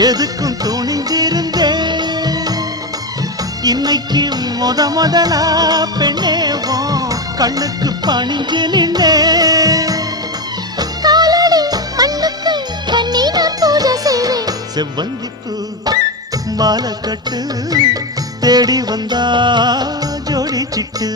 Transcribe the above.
எதுக்கும் துணிஞ்சிருந்தேன் இன்னைக்கு முதலா பெண்ணேவோம் கண்ணுக்கு பணிஞ்சு நின்னே செவ்வந்திப்பு மாலை கட்டு தேடி வந்தா ஜோடி சிட்டு